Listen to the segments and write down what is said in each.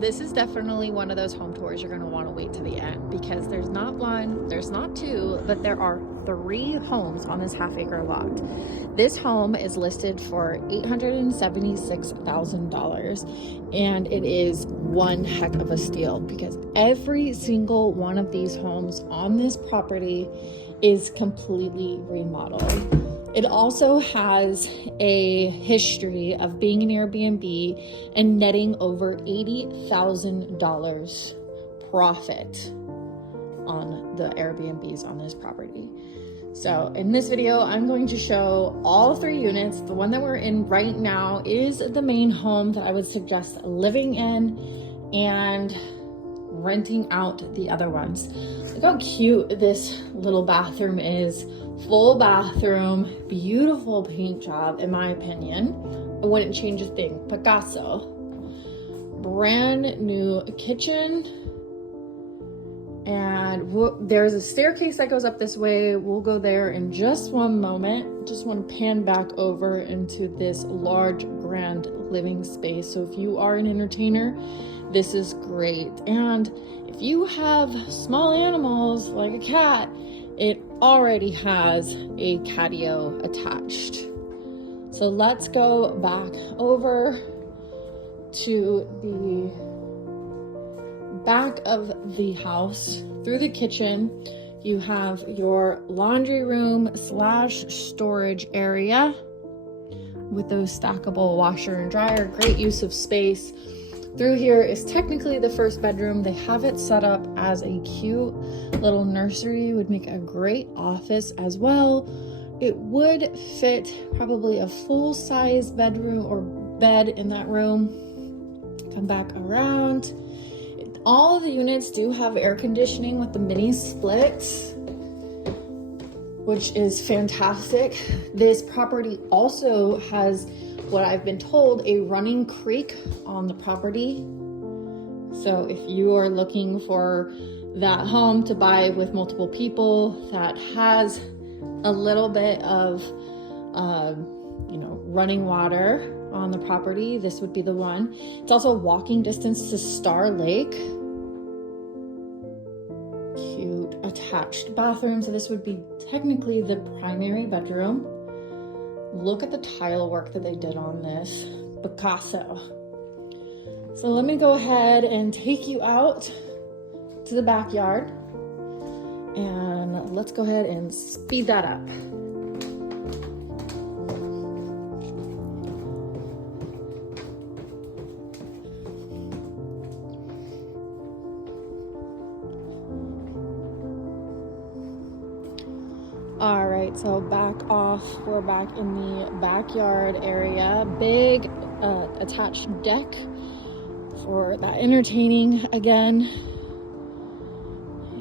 This is definitely one of those home tours you're going to want to wait to the end, because there's not one, there's not two, but there are 3 homes on this half-acre lot. This home is listed for $876,000, and it is one heck of a steal, because every single one of these homes on this property is completely remodeled. It also has a history of being an Airbnb and netting over $80,000 profit on the Airbnbs on this property. So in this video, I'm going to show all 3 units. The one that we're in right now is the main home that I would suggest living in and renting out the other ones. Look how cute this little bathroom is. Full bathroom, beautiful paint job, in my opinion. I wouldn't change a thing. Picasso. Brand new kitchen. And there's a staircase that goes up this way. We'll go there in just one moment. Just want to pan back over into this large, grand living space. So if you are an entertainer, this is great. And if you have small animals like a cat, it already has a catio attached. So let's go back over to the back of the house. Through the kitchen, you have your laundry room / storage area with those stackable washer and dryer. Great use of space. Through here is technically the first bedroom. They have it set up as a cute little nursery. Would make a great office as well. It would fit probably a full-size bedroom or bed in that room. Come back around. All of the units do have air conditioning with the mini splits, which is fantastic. This property also has, what I've been told, a running creek on the property. So if you are looking for that home to buy with multiple people that has a little bit of running water on the property, this would be the one. It's also walking distance to Star Lake. Cute attached bathroom. So this would be technically the primary bedroom. Look at the tile work that they did on this. Picasso. So let me go ahead and take you out to the backyard, and let's go ahead and speed that up. All right, so back off. We're back in the backyard area. Big attached deck for that entertaining again.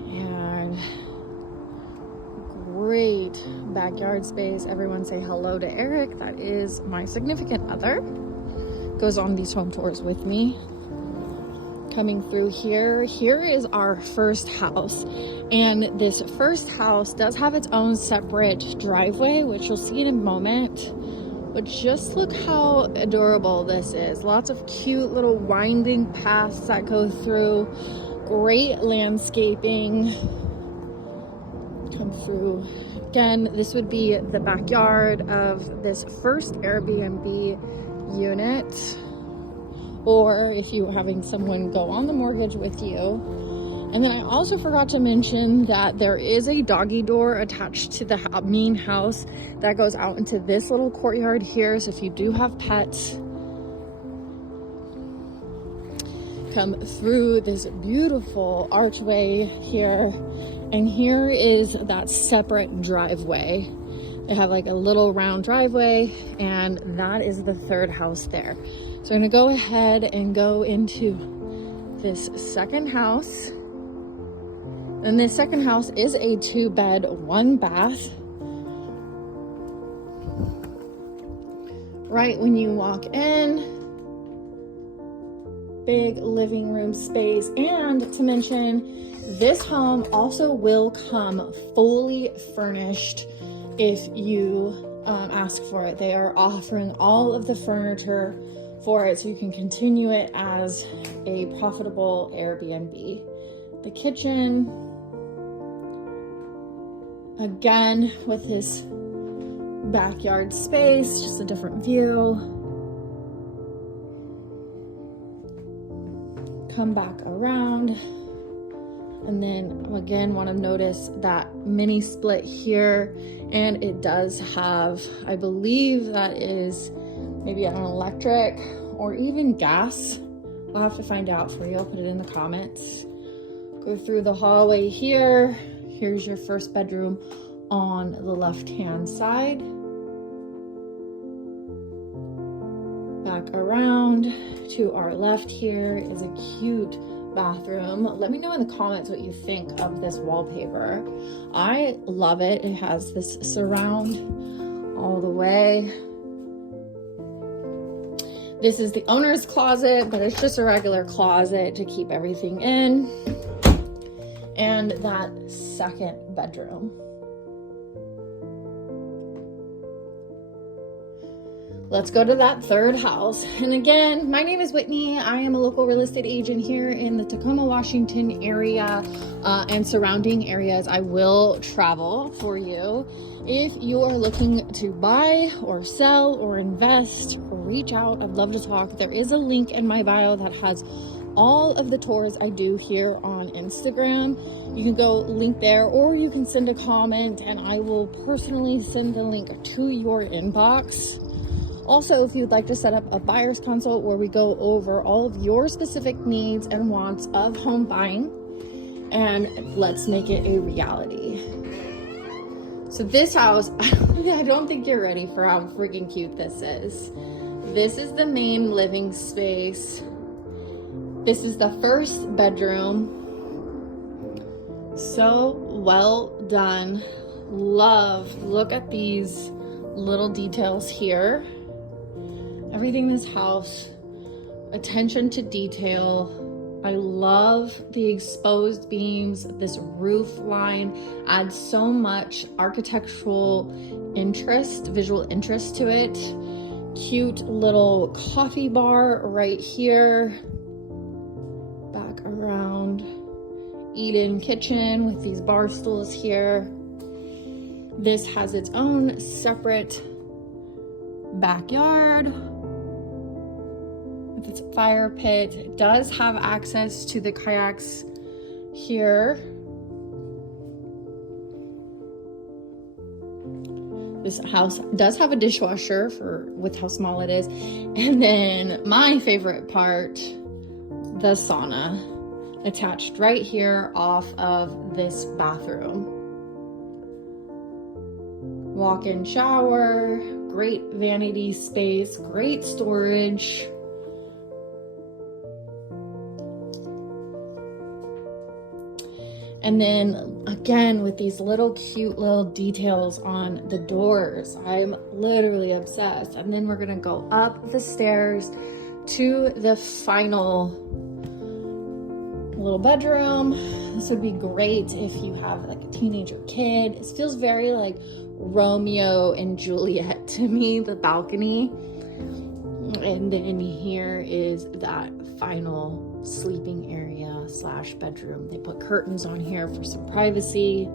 And great backyard space. Everyone say hello to Eric. That is my significant other. Goes on these home tours with me. Coming through here is our first house, and this first house does have its own separate driveway, which you'll see in a moment. But just look how adorable this is. Lots of cute little winding paths that go through. Great landscaping. Come through. Again, this would be the backyard of this first Airbnb unit, or if you're having someone go on the mortgage with you. And then I also forgot to mention that there is a doggy door attached to the main house that goes out into this little courtyard here. So if you do have pets, come through this beautiful archway here. And here is that separate driveway. They have like a little round driveway, and that is the third house there. So I'm gonna go ahead and go into this second house. And this second house is a 2-bed, 1-bath. Right when you walk in, big living room space. And to mention, this home also will come fully furnished if you ask for it. They are offering all of the furniture for it so you can continue it as a profitable Airbnb. The kitchen, again, with this backyard space, just a different view. Come back around. And then again, want to notice that mini split here. And it does have, I believe that is maybe an electric or even gas. I'll have to find out for you. I'll put it in the comments. Go through the hallway here. Here's your first bedroom on the left-hand side. Back around to our left here is a cute bathroom. Let me know in the comments what you think of this wallpaper. I love it. It has this surround all the way. This is the owner's closet, but it's just a regular closet to keep everything in. And that second bedroom. Let's go to that third house. And again, my name is Whitney. I am a local real estate agent here in the Tacoma, Washington area and surrounding areas. I will travel for you. If you are looking to buy or sell or invest, reach out. I'd love to talk. There is a link in my bio that has all of the tours I do here on Instagram. You can go link there, or you can send a comment and I will personally send the link to your inbox. Also, if you'd like to set up a buyer's consult where we go over all of your specific needs and wants of home buying, and let's make it a reality. So this house, I don't think you're ready for how freaking cute this is. This is the main living space. This is the first bedroom. So well done. Love. Look at these little details here. Everything in this house, attention to detail. I love the exposed beams. This roof line adds so much architectural interest, visual interest to it. Cute little coffee bar right here. Back around. Eat-in kitchen with these bar stools here. This has its own separate backyard with its fire pit. It does have access to the kayaks here. This house does have a dishwasher with how small it is. And then my favorite part, the sauna attached right here off of this bathroom. Walk-in shower, great vanity space, great storage. And then again, with these little cute little details on the doors, I'm literally obsessed. And then we're gonna go up the stairs to the final little bedroom. This would be great if you have like a teenager kid. It feels very like Romeo and Juliet to me, the balcony. And then here is that final sleeping area slash bedroom. They put curtains on here for some privacy.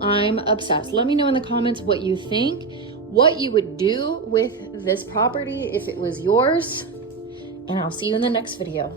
I'm obsessed. Let me know in the comments what you think, what you would do with this property if it was yours, and I'll see you in the next video.